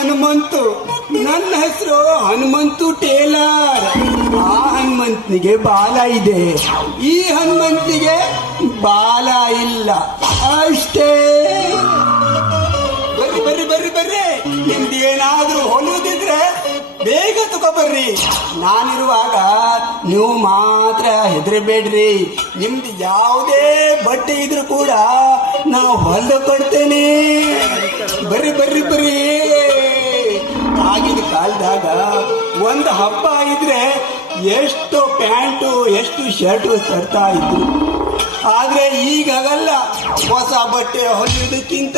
ಹನುಮಂತು. ನನ್ನ ಹೆಸರು ಹನುಮಂತು ಟೇಲರ್. ಆ ಹನುಮಂತನಿಗೆ ಬಾಲ ಇದೆ. ಈ ಹನುಮಂತಿಗೆ ಬಾಲ ಇಲ್ಲ. ಅಷ್ಟೇ. ಬರ್ರಿ ಬರ್ರಿ ಬರ್ರಿ ಬರ್ರಿ. ನಿಮ್ದು ಏನಾದ್ರೂ ಹೊಲಿಯೋದಿದ್ರೆ ಬೇಗ ತಗೊಬರ್ರಿ. ನಾನಿರುವಾಗ ನೀವು ಮಾತ್ರ ಹೆದರಬೇಡ್ರಿ. ನಿಮ್ದು ಯಾವುದೇ ಬಟ್ಟೆ ಇದ್ರೂ ಕೂಡ ನಾವು ಹೊಲ್ದು ಕೊಡ್ತೇನೆ ಬರ್ರಿ ಬರ್ರಿ ಬರ್ರಿ. ಆಗಿನ ಕಾಲದಾಗ ಒಂದು ಹಬ್ಬ ಇದ್ರೆ ಎಷ್ಟು ಪ್ಯಾಂಟು, ಎಷ್ಟು ಶರ್ಟು ತರ್ತಾ ಇದ್ರು. ಆದ್ರೆ ಈಗಾಗಲ್ಲ, ಹೊಸ ಬಟ್ಟೆ ಹೊಲಿಯೋದಕ್ಕಿಂತ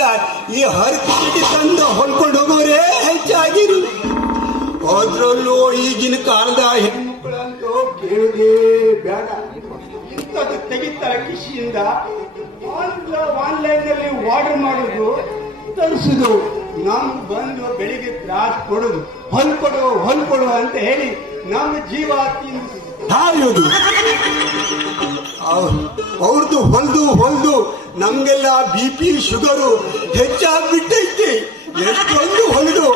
ಈ ಹರಕಿ ತಂದು ಹೊಲ್ಕೊಂಡು ಹೋಗೋರೇ ಹೆಚ್ಚಾಗಿರು. ಅದ್ರಲ್ಲೂ ಈಗಿನ ಕಾಲದ ಹೆಣ್ಮಕ್ಕಳಂತೂ ಕೇಳದೇ ಬೇಡ. ಇಂಥದ್ದು ತೆಗಿತಾರೆ ಕಿಶಿಯಿಂದ ಆನ್ಲೈನ್ನಲ್ಲಿ ಆರ್ಡರ್ ಮಾಡೋದು ತರಿಸುದು. ನಮ್ ಬಂದು ಬೆಳಿಗ್ಗೆ ತ್ರಾಸ ಕೊಡುದು ಹೊಲ್ಕೊಡು ಹೊಲ್ಕೊಡು ಅಂತ ಹೇಳಿ ನಮ್ಮ ಜೀವ ಸಾಯೋದು ಅವ್ರದ್ದು ಹೊಲ್ದು ಹೊಲ್ದು ನಮ್ಗೆಲ್ಲ ಬಿ ಪಿ ಶುಗರು ಹೆಚ್ಚಾಗ್ಬಿಟ್ಟೈತಿ. ಎಷ್ಟೊಂದು ಹೊಲಿದು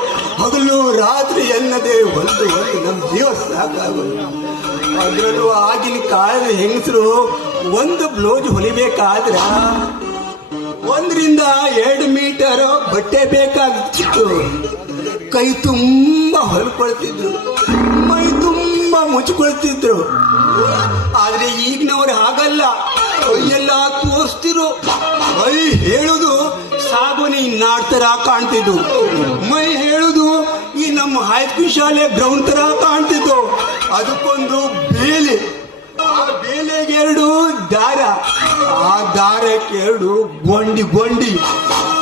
ಹಗಲು ರಾತ್ರಿ ಎನ್ನದೆ ಹೊಲ್ದು ಹೊಲ್ದು ನಮ್ ಜೀವ ಸಾಕಾಗೋದು. ಅದ್ರಲ್ಲೂ ಆಗಿನ ಕಾಲದ ಹೆಂಗಸರು ಒಂದು ಬ್ಲೌಸ್ ಹೊಲಿಬೇಕಾದ್ರ ಒಂದರಿಂದ ಎರಡು ಮೀಟರ್ ಬಟ್ಟೆ ಬೇಕಾಗಿತ್ತು. ಕೈ ತುಂಬಾ ಹೊಲ್ಕೊಳ್ತಿದ್ರು. ಮೈ ತುಂಬಾ ಮುಚ್ಕೊಳ್ತಿದ್ರು. ಆದ್ರೆ ಈಗಿನವ್ರು ಹಾಗಲ್ಲ. ಕೈಯೆಲ್ಲ ತೋರಿಸ್ತಿರು ಮೈ ಹೇಳುದು ಸಾಬೂನಿ ನಾಡ್ತರ ಕಾಣ್ತಿದ್ದು. ಮೈ ಹೇಳುದು ಈ ನಮ್ಮ ಹೈಸ್ಕೂಲ್ ಶಾಲೆ ಗ್ರೌಂಡ್ ತರ ಕಾಣ್ತಿದ್ದು. ಅದಕ್ಕೊಂದು ಬೇಲೆ. ಆ ಬೇಲೆಗೆ ಎರಡು ದಾರ. ಆ ದಾರಕ್ಕೆ ಎರಡು ಗೊಂಡಿ ಗೊಂಡಿ,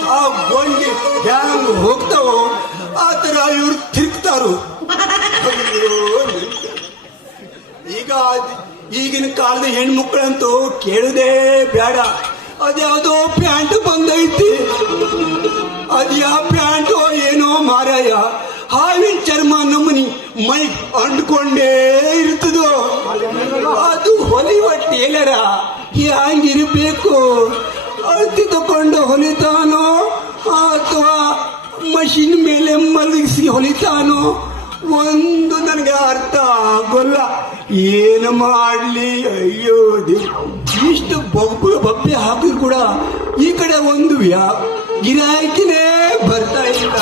ಆ ಗೊಂಡಿ ಹ್ಯಾಂಗ್ ಹೋಗ್ತಾವೋ ಆತರ ತರ ಇವ್ರು ತಿರುಗ್ತಾರು. ಈಗ ಈಗಿನ ಕಾಲದ ಹೆಣ್ಮಕ್ಳಂತೂ ಕೇಳುದೇ ಬೇಡ. ಅದ್ಯಾವುದೋ ಪ್ಯಾಂಟ್ ಬಂದೈತಿ. ಅದ್ಯಾ ಪ್ಯಾಂಟ್ ಏನೋ ಮಾರಾಯ. ಹಾವಿನ ಚರ್ಮ ನಮ್ಮನಿ ಮೈ ಅಂಡ್ಕೊಂಡೇ ಇರ್ತದೋ. ಅದು ಹೊಲಿವ ಟೇಲರ? ಹ್ಯಾಂಗಿರ್ಬೇಕು ಅತ್ತಿ ತಕೊಂಡು ಹೊಲಿತಾನೋ ಅಥವಾ ಮಷಿನ್ ಮೇಲೆ ಮಲಗಿಸಿ ಹೊಲಿತಾನೋ ಒಂದು ನನಗೆ ಅರ್ಥ ಆಗೋಲ್ಲ. ಏನು ಮಾಡಲಿ? ಅಯ್ಯೋ ಇಷ್ಟು ಬೊಬ್ಬು, ಬಬ್ಬೆ ಹಾಕಿದ್ರು ಕೂಡ ಈ ಕಡೆ ಒಂದು ವ್ಯಾ ಗಿರಾಯಕಿನೇ ಬರ್ತಾ ಇಲ್ಲ.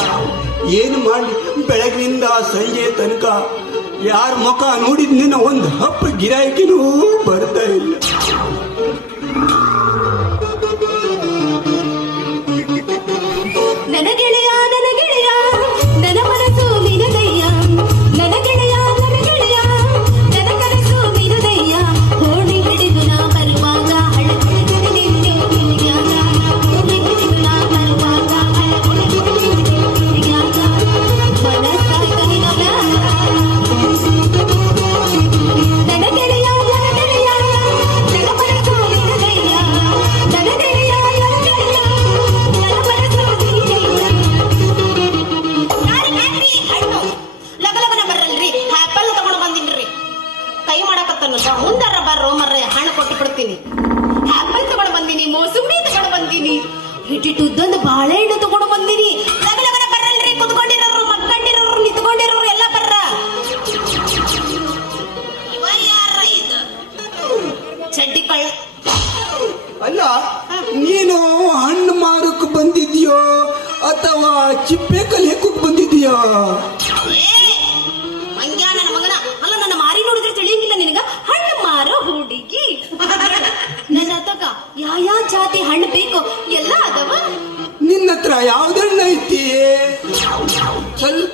ಏನು ಮಾಡಲಿ? ಬೆಳಗಿನಿಂದ ಸಂಜೆ ತನಕ ಯಾರ ಮುಖ ನೋಡಿದ್ನ ಒಂದು ಹಪ್ಪ ಗಿರಾಕಿನೂ ಬರ್ತಾ ಇಲ್ಲ. ಅಲ್ಲ ನೀನು ಹಣ್ಣು ಮಾರಕ್ಕೆ ಬಂದಿದ್ಯೋ ಅಥವಾ ಚಿಪ್ಪೆ ಕಲಿಯಕ್ಕೆ ಬಂದಿದ್ಯೋ? ಏ, ಮಂಗ್ಯ ನನ್ನ ಮಗನ ಅಲ್ಲ ನನ್ನ ಮಾರಿ ನೋಡಿದ್ರೆ ತಿಳಿಯಂಗಿಲ್ಲ ನಿನಗ. ಹಣ್ಣು ಮಾರೋ ಹುಡುಗಿ. ನನ್ನ ತಗ ಯಾ ಯಾ ಜಾತಿ ಹಣ್ಣು ಬೇಕು ಎಲ್ಲ ಅದಾವ. ನಿನ್ನ ಹತ್ರ ಯಾವ್ದಣ್ಣ ಐತಿ? ಸ್ವಲ್ಪ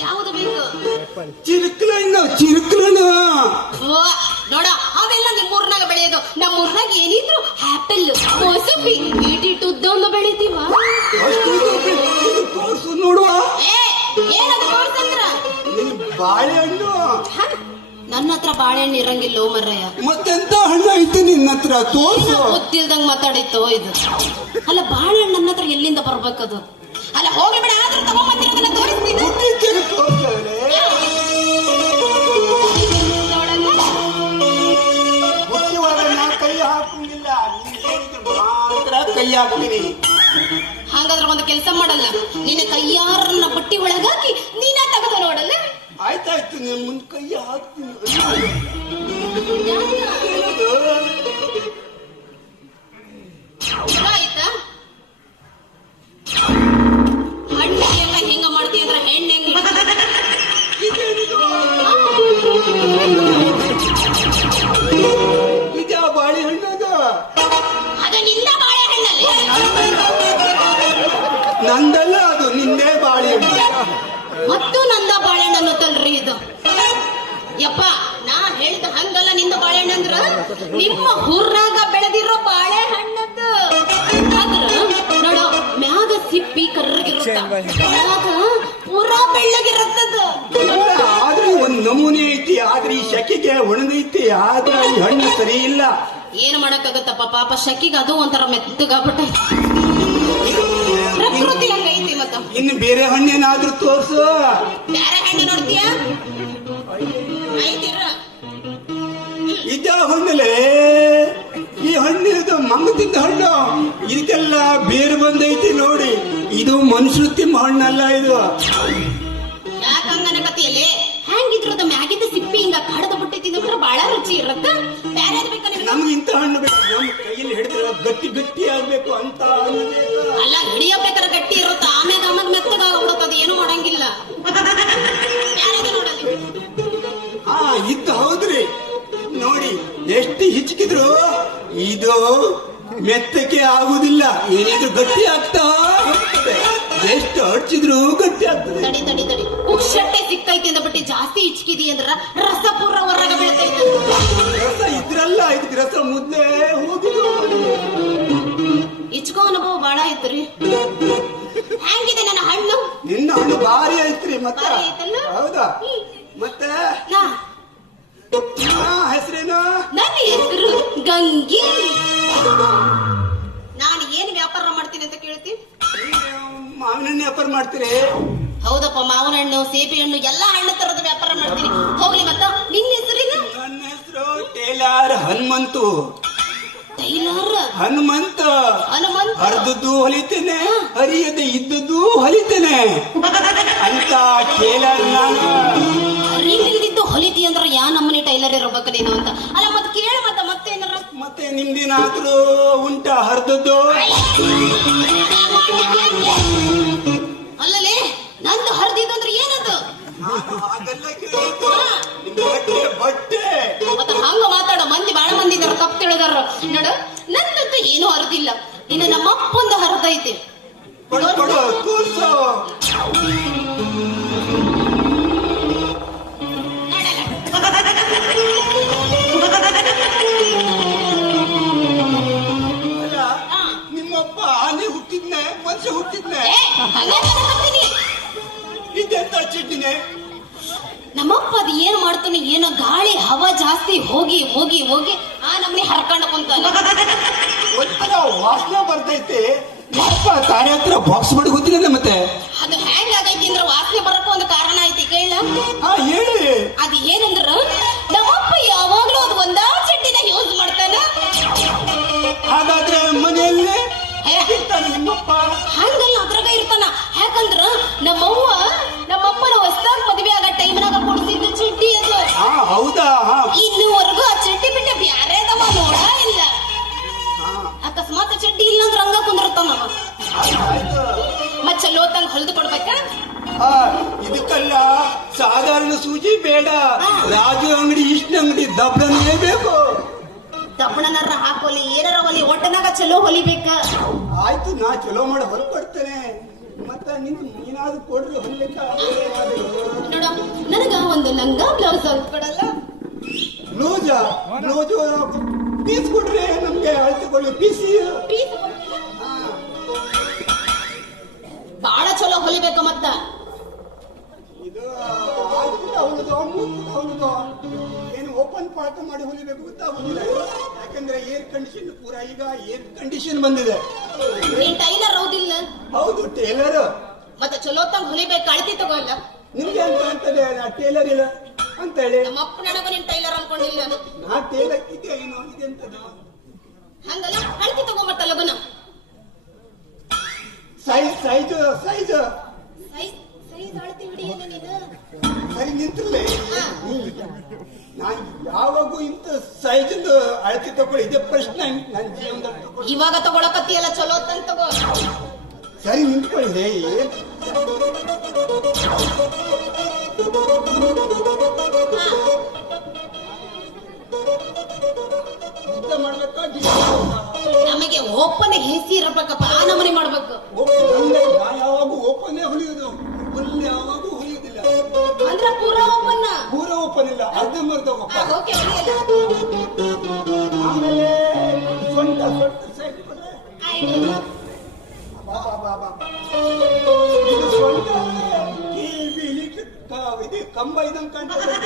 ಯಾವುದು ಬೇಕು? ಚಿರುಕ್ಲಣ್ಣ ಚಿರುಕ್ಲಣ್ಣ ನೋಡ. ನಿಮ್ಮೂರ್ನಾಗ ಬೆಳೆಯೋದು ನಮ್ಮೂರ್ನಾಗ ಏನಿದ್ರು ಆಪಲ್ ಕೋಸಂಬಿ ಇಟ್ಟಿಟ್ಟು ಉದ್ದವನ್ನು ಬೆಳಿತೀವ. ನೋಡುವ. ಏನದು ಬಾಳೆಹಣ್ಣು? ನನ್ನ ಹತ್ರ ಬಾಳೆಹಣ್ಣು ಇರಂಗಿಲ್ಲ ಮರ್ರಯ್ಯ. ಮತ್ತೆಂತ ಹಣ್ಣು ಐತಿ ನಿನ್ನ ಹತ್ರ? ತೋರ್ಸು. ಗೊತ್ತಿಲ್ದಂಗ್ ಮಾತಾಡಿತ್ತು ಇದು? ಅಲ್ಲ ಬಾಳೆಹಣ್ಣು ನನ್ನ ಹತ್ರ ಎಲ್ಲಿಂದ ಬರ್ಬೇಕದು? ಅಲ್ಲ ಹೋಗ್ಲಿ ಬಿಡ ಆದ್ರೂ ತಗೊಂಬಂದಿರೋದನ್ನ ತೋರಿಸ್ತೀನಿ. ಮುಖ್ಯವಾದ ನಾ ಕೈ ಹಾಕಂಗಿಲ್ಲ ನೀನ್ ಹೇಳಿದ್ರೆ ಮಾತ್ರ ಕೈ ಹಾಕ್ತೀನಿ ಹಂಗ ಹಂಗಾದ್ರೆ ಒಂದು ಕೆಲಸ ಮಾಡಲ್ಲ. ನಿನ್ನ ಕೈಯಾರನ್ನ ಬಟ್ಟಿ ಒಳಗಾಕಿ ನೀನ ತಗದ ನೋಡಲ್ಲ ಆಯ್ತಾಯ್ತು ನಿನ್ನ ಮುಂದೆ ಕೈ ಹಾಕ್ತೀನಿ. ನಂದಲ್ಲ ಅದು ನಿಂದೇ ಬಾಳೆಹಣ್ಣು ಮತ್ತು ನಂದ ಬಾಳೆಹಣ್ಣು ಅನ್ನೋತಲ್ರಿ ಇದು. ಯಪ್ಪ ನಾ ಹೇಳಿದ ಹಂಗಲ್ಲ ನಿಂದ ಬಾಳೆಹಣ್ಣು ಅಂದ್ರ? ನಿಮ್ಮ ಹುರ್ರಾಗ ಬೆಳೆದಿರೋ ಬಾಳೆಹಣ್ಣದ್ದು. ಆದ್ರ ನೋಡ ಮ್ಯಾಗ ಸಿಪ್ಪಿ ಕರ್ರಗಿರುತ್ತ ಒಳಗ ಪೂರಾ ಬೆಳ್ಳಗಿರುತ್ತದ ಇಲ್ಲ, ಆದ್ರೆ ಒಂದ್ ನಮೂನೆ ಐತಿ ಆದ್ರೆ ಈ ಶಕಿಗೆ ಒಣಗೈತಿ ಆದ್ರೆ ಈ ಹಣ್ಣು ಸರಿ ಇಲ್ಲ. ಏನ್ ಮಾಡಕ್ಕಾಗತ್ತಪ್ಪ ಪಾಪ ಶಕಿಗೆ ಅದು ಒಂಥರ ಮೆತ್ತಗಾಗ್ಬಿಟ್ಟ ಪ್ರಕೃತಿ ಹಂಗೈತಿ ಮತ್ತ? ಇನ್ನು ಬೇರೆ ಹಣ್ಣೇನಾದ್ರೂ ತೋರ್ಸು. ಯಾರ ಹಣ್ಣು ನೋಡ್ತೀಯ? ಐತಿರ ಇದ್ದ ಹಣ್ಣಲೆ ಈ ಹಣ್ಣಿನದು ಇದು ಮಂಗತಿದ್ದ ಹಣ್ಣು. ಇದಕ್ಕೆಲ್ಲ ಬೇರು ಬಂದೈತಿ ನೋಡಿ. ಇದು ಮನುಷ್ಯರು ತಿಮ್ಮ ಹಣ್ಣಲ್ಲ ಇದು. ಯಾಕಂಗನಕತಿಯಲ್ಲಿ ತಮ್ಮ ಮ್ಯಾಗಿದ್ದ ಸಿಪ್ಪಿ ಹಿಂಗ ಕಡದ ಬಿಟ್ಟೈತಿ ಬಹಳ ರುಚಿ ಇರತ್ತ? ಬ್ಯಾರೆ ನಮ್ಗೆ? ಇಂಥ ಹಣ್ಣು ಬೇಕು. ನಮ್ಮ ಕೈಯಲ್ಲಿ ಹಿಡಿದ್ರೆ ಗಟ್ಟಿ ಗಟ್ಟಿ ಆಗ್ಬೇಕು ಅಂತ ಹಣ್ಣು ಬೇಕು. ಅಲ್ಲ ಹಿಡಿಯಬೇಕಾದ್ರೆ ಗಟ್ಟಿ ಇರುತ್ತ? ಆಮ್ಯಾಗ ಆಮ್ಯಾಗ ಮೆತ್ತಗಾಗ್ಬಿಡುತ್ತದ ಏನು ಮಾಡಂಗಿಲ್ಲ ಬ್ಯಾರೆದು ನೋಡಲ್ಲಿ ಹಾ ಇದ್ದು ಹೌದ್ರಿ. ನೋಡಿ ಎಷ್ಟು ಹಿಚ್ಕಿದ್ರು ಇದು ಮೆತ್ತಕ್ಕೆ ಆಗುದಿಲ್ಲ. ಏನಿದ್ರು ಗಟ್ಟಿ ಆಗ್ತಾ? ಎಷ್ಟು ಹಚ್ಚಿದ್ರು ಗಟ್ಟಿ ಆಗ್ತದೆ. ತಡಿ ತಡಿ ತಡಿ. ಉಕ್ಷಟ್ಟೆ ಸಿಕ್ಕೈತಿ ಅಂದ ಬಟ್ಟೆ ಜಾಸ್ತಿ ಇಚ್ಕಿದಿ ಅಂದ್ರ ರಸ ಪೂರ ಹೊರಗ ಬೀಳ್ತೈತಿ. ರಸ ಇದ್ರಲ್ಲ ಇದಕ್ಕೆ ರಸ ಮುದ್ದೆ ಹೋಗಿದ್ದು ಇಚ್ಕೋ ಅನುಭವ ಬಾಳ ಐತ್ರಿ ಹೆಂಗಿದೆ ನನ್ನ ಹಣ್ಣು? ನಿನ್ನ ಹಣ್ಣು ಭಾರಿ ಐತ್ರಿ ಮತ್ತೆ? ಭಾರಿ ಐತಲ್ಲ? ಹೌದಾ? ಮತ್ತೆ? ನಾ. ಹೆಸರೇನು? ನನ್ನ ಹೆಸರು ಗಂಗಿ. ಮಾವಿನ ಹಣ್ಣು ವ್ಯಾಪಾರ ಮಾಡ್ತೀರಿ? ಹೌದಪ್ಪ ಮಾವಿನ ಹಣ್ಣು ಸೇಬೆ ಹಣ್ಣು ಎಲ್ಲಾ ಹಣ್ಣು ತರದ ವ್ಯಾಪಾರ ಮಾಡ್ತೀನಿ. ಹೋಗ್ಲಿ ಮತ್ತ ನಿನ್ನ ಹೆಸರು ನನ್ನ ಹೆಸರು ಟೇಲರ್ ಹನುಮಂತು. ಟೈಲರ್? ಹನುಮಂತ. ಹನುಮಂತ? ಹರಿದದ್ದು ಹೊಲಿತೇನೆ ಹರಿಯದೆ ಇದ್ದದ್ದು ಹೊಲಿತೇನೆ. ಅಂತ ಟೇಲರ್ ನಾನು. ಹರಿಯದಿದ್ದು ಹೊಲಿತಿ ಅಂದ್ರೆ ಯಾ ನಮ್ಮನೆ ಟೈಲರ್ ಇರ್ಬೇಕು ನೀನು ಅಂತ. ಅಲ್ಲ ಮತ್ತೆ ಕೇಳ ಮತ್ತ ಮತ್ತೇನಾರ? ಮತ್ತೆ ನಿಮ್ದೇನಾದ್ರೂ ಉಂಟ ಹರಿದದ್ದು? ನಂದು ಹರಿದಿದ್ದು ಅಂದ್ರೆ ಏನದು? ಬಟ್ಟೆ ಮತ್ತ ಹಂಗ ಮಾತಾಡ ಮಂದಿ ಬಾಳ ಮಂದಿ ಇದಾರ ತಪ್ಪು ತಿಳಿದಾರ ನೋಡು ನಂದಂತ ಏನು ಹರಿದಿಲ್ಲ. ಇನ್ನು ನಮ್ಮ ಅಪ್ಪಂದು ಹರಿದೈತಿ. ನಿಮ್ಮಪ್ಪ ಆನೆ ಹುಟ್ಟಿದ್ನೆ ಮನುಷ್ಯ ಹುಟ್ಟಿದ್ನೆ. ಇದೆಂತ ಚಟ್ನಿನೆ ನಮ್ಮಪ್ಪ ಅದ್ ಏನ್ ಮಾಡ್ತಾನೆ ಏನೋ ಗಾಳಿ ಹವಾ ಜಾಸ್ತಿ ಹೋಗಿ ಹೋಗಿ ಹೋಗಿ ಆ ನಮ್ನಿ ಹರ್ಕೊಂಡ ಕುಂತಾನ. ಒಂಥರ ವಾಸನೆ ಬರ್ತೈತೆ. ತಾನೇ ಹತ್ರ ಬಾಕ್ಸ್ ಮಾಡಿ ಗೊತ್ತಿಲ್ಲ ಮತ್ತೆ. ಅದು ಹ್ಯಾಂಗ್ ಆಗೈತಿ ಅಂದ್ರೆ ವಾಸನೆ ಬರಕ್ ಒಂದು ಕಾರಣ ಐತಿ ಕೇಳ ಹಾ ಹೇಳಿ. ಅದು ಏನಂದ್ರ ನಮ್ಮಪ್ಪ ಯಾವಾಗ್ಲೂ ಅದು ಒಂದಾ ಚಡ್ಡಿನ ಯೂಸ್ ಮಾಡ್ತಾನ. ಹಾಗಾದ್ರೆ ಮನೆಯಲ್ಲಿ ಹಂಗಲ್ಲ ಅದ್ರಾಗ ಇರ್ತಾನ. ಯಾಕಂದ್ರ ನಮ್ಮವ್ವ ಹೌದಾ? ಹಾ. ಇನ್ನುವರೆಗೂ ಆ ಚಡ್ಡಿ ಬಿಟ್ಟು ಬ್ಯಾರೆದವ ನೋಡ ಇಲ್ಲ. ಹಾ, ಅಕಸ್ಮಾತ್ ಚಡ್ಡಿ ಇಲ್ಲ ಅಂದ್ರೆ ಹಂಗ ಕುಂದಿರ್ತಾನ ಮತ್ತೆ. ಮತ್ ಚಲೋ ತಂಗ ಹೊಲ್ದು ಕೊಡ್ಬೇಕಾ? ಆ, ಇದಕ್ಕಲ್ಲ ಸಾಧಾರಣ ಸೂಜಿ ಬೇಡ. ರಾಜು ಅಂಗಡಿ ಇಷ್ಟ ಅಂಗಡಿ ದಬ್ಬನೇ ಬೇಕು ದಪ್ಪಣನರ ಹಾಕೋಲಿ ಏನಾರ ಒಲಿ ಒಟ್ಟನಾಗ ಚಲೋ ಹೊಲಿಬೇಕ. ಆಯ್ತು ನಾ ಚಲೋ ಮಾಡಿ ಹೊಲ್ಕೊಡ್ತೇನೆ. ಮತ್ತ ನೀನು ನೀನಾದ್ರೂ ಕೊಡ್ರಿ ಹೊಲಿಕ್ಕೆ ನೋಡ ನನಗ ಒಂದು ಲಂಗ ಬ್ಲೌಸ್ ಕೊಡಲ್ಲ? ಬ್ಲೌಸ್ ಬ್ಲೌಸ್ ಪೀಸ್ ಕೊಡ್ರಿ ನಮ್ಗೆ ಅಳ್ತಿಕೊಳ್ಳಿ ಪೀಸ್ ಕೊಡ್ತೀರಾ? ಬಾಳ ಚಲೋ ಹೊಲಿಬೇಕು ಮತ್ತ. ಇದು ಅವಳದು ಮೂಗ್ಬಿಟ್ಟು ಅವಳದು ಓಪನ್ ಪಾರ್ಟ್ ಮಾಡಿ ಹೊಲಿಬೇಕು ಗೊತ್ತಾಗುದಿಲ್ಲ ಯಾಕಂದ್ರೆ ಏರ್ ಕಂಡೀಷನ್ ಪೂರ ಈಗ ಏರ್ ಕಂಡೀಷನ್ ಬಂದಿದೆ. ನೀನ್ ಟೈಲರ್ ಹೌದಿಲ್ಲ? ಹೌದು ಟೈಲರ್. ಮತ್ತೆ ಚಲೋ ತಂಗ್ ಹೊಲಿಬೇಕು ಅಳತಿ ತಗೋಲ್ಲ ನಿಮ್ಗೆ ಅಂತ ಅಂತದೆ ನಾ ಟೇಲರ್ ಇಲ್ಲ. ಅಂತ ಹೇಳಿ. ನಮ್ಮ ಅಪ್ಪ ನನಗ ನೀನ್ ಟೈಲರ್ ಅನ್ಕೊಂಡಿಲ್ಲ ನಾ ಟೇಲರ್ ಇದೆ ಏನು ಇದೆಂತದು ಹಂಗಲ್ಲ ಅಳತಿ ತಗೋ ಮತ್ತೆ ಲಗುನ. Size size size. Size size ಅಳತಿ ಬಿಡಿ ನೀನು? ಸರಿ ನಿಂತಿರ್ಲಿ. ನಾನು ಯಾವಾಗೂ ಇಂತ ಸೈಜ್ ಅಳತೆ ತಗೊಳ್ಳಿ ಇದೇ ಪ್ರಶ್ನೆ ನನ್ನ ಜೀವನದಲ್ಲಿ. ಇವಾಗ ತಗೊಳಕತ್ತಿಯಲ್ಲ ಚಲೋ ಅಂತ ತಗೋ. ಸರಿ ನಿಂತ್ಕೊಳ್ಳಿ. ಯುದ್ಧ ಮಾಡ್ಬೇಕಾ ನಮಗೆ ಓಪನ್ ಹೇಸಿ ಇರಬೇಕಪ್ಪ ಆ ನಮನಿ ಮಾಡ್ಬೇಕು. ಓಪನ್ ಯಾವಾಗೂ ಓಪನ್ ಹೊಲಿಯೋದು. ಫುಲ್ ಯಾವಾಗೂ ಹೊಲಿಯೋದಿಲ್ಲ. ಅಂದ್ರ ಪೂರಾ ಓಪನ್ ಪೂರ ಓಪನ್ ಇಲ್ಲ ಅರ್ಧಂಬರ್ಧ ಓಪನ್ ಓಕೆ ಆಮೇಲೆ ಸೊಂಟ ಸೊಂಟ ಸೈಡ್ ಕೊಡ್ರೆ ಬಾ ಬಾ ಬಾ ಬಾ ಇದು ಸೊಂಟ ಕಿವಿ ಇಲಿಕ್ಕೆ ಕ- ಇದು ಕಂಬ ಇದಂಗ್ ಕಾಣ್ತದೆ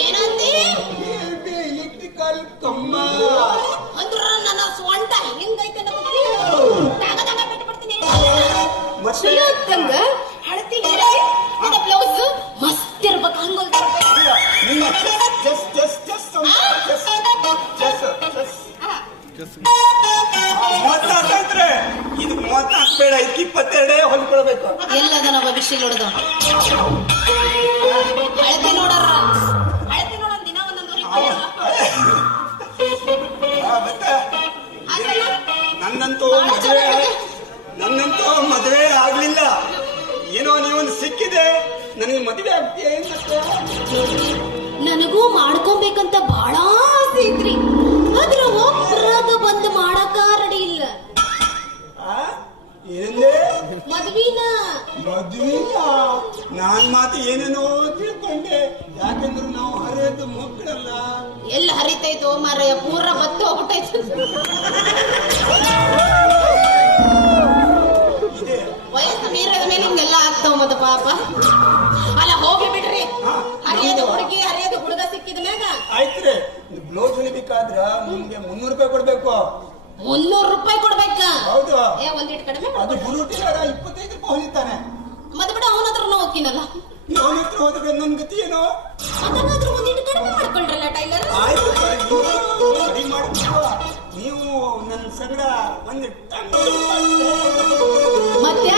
ಏನಂದಿ ಕಿವಿ ಎಲೆಕ್ಟ್ರಿಕಲ್ ಕಂಬ ಅಂದ್ರ ನನ್ನ ಸ್ವಂಟ ಹೆಂಗೈತೆ ಅಂತ ಏನಂದೆ ಮದ್ವಿನ. ಮದುವೆಯ ನಾನ್ ಮಾತು ಏನೇನೋ ತಿಳ್ಕೊಂಡೆ. ಯಾಕಂದ್ರೆ ನಾವು ಹರಿಯೋದು ಮಕ್ಕಳಲ್ಲ. ಎಲ್ಲಿ ಹರಿತೈತೋ ಮಾರಯ್ಯ ಪೂರ ಬತ್ತು ಹೋಗ್ಬಿಟ್ಟೈತೆ. ವಯಸ್ಸು ಮೀರದ ಮೇಲೆ ಹಿಂಗೆಲ್ಲ ಆಗ್ತಾವ ಮತ್ತ ಪಾಪ. ಅಲ್ಲ ಹೋಗಿ ಬಿಡ್ರಿ. ಹರಿಯೋದು ಹುಡುಗಿ ಹರಿಯೋದು ಹುಡುಗ ಸಿಕ್ಕಿದ ಮ್ಯಾಗ ಆಯ್ತ್ರಿ. ಬ್ಲೌಸ್ ಹೊಲಿಬೇಕಾದ್ರ ನಿಮ್ಗೆ ಮುನ್ನೂರು ರೂಪಾಯಿ ಕೊಡ್ಬೇಕು. ಮುನ್ನೂರು ರೂಪಾಯಿ ಕೊಡ್ಬೇಕ. ಹೌದು. ಏ ಒಂದಿಟ್ಟು ಕಡಿಮೆ ಅದು ಇಪ್ಪತ್ತೈದು ರೂಪಾಯಿ ಹೊಲಿತಾನೆ ಮತ್ ಬಿಡ ಅವನ ಹೋಗ್ತೀನಲ್ಲ. ಅವನ ಹತ್ರ ಹೋದ್ರೆ ನನ್ ಗತಿ ಏನೋ? ಅದನ್ನಾದ್ರೂ ಒಂದಿಟ್ಟು ಕಡಿಮೆ ಮಾಡ್ಕೊಳ್ರಲ್ಲ ಟೈಲರ್? ಆಯ್ತು ನೀವು ಕಡಿಮೆ ಮಾಡ್ತೀವ ನೀವು ನನ್ನ ಸಂಗಡ ಒಂದು ಮತ್ತೆ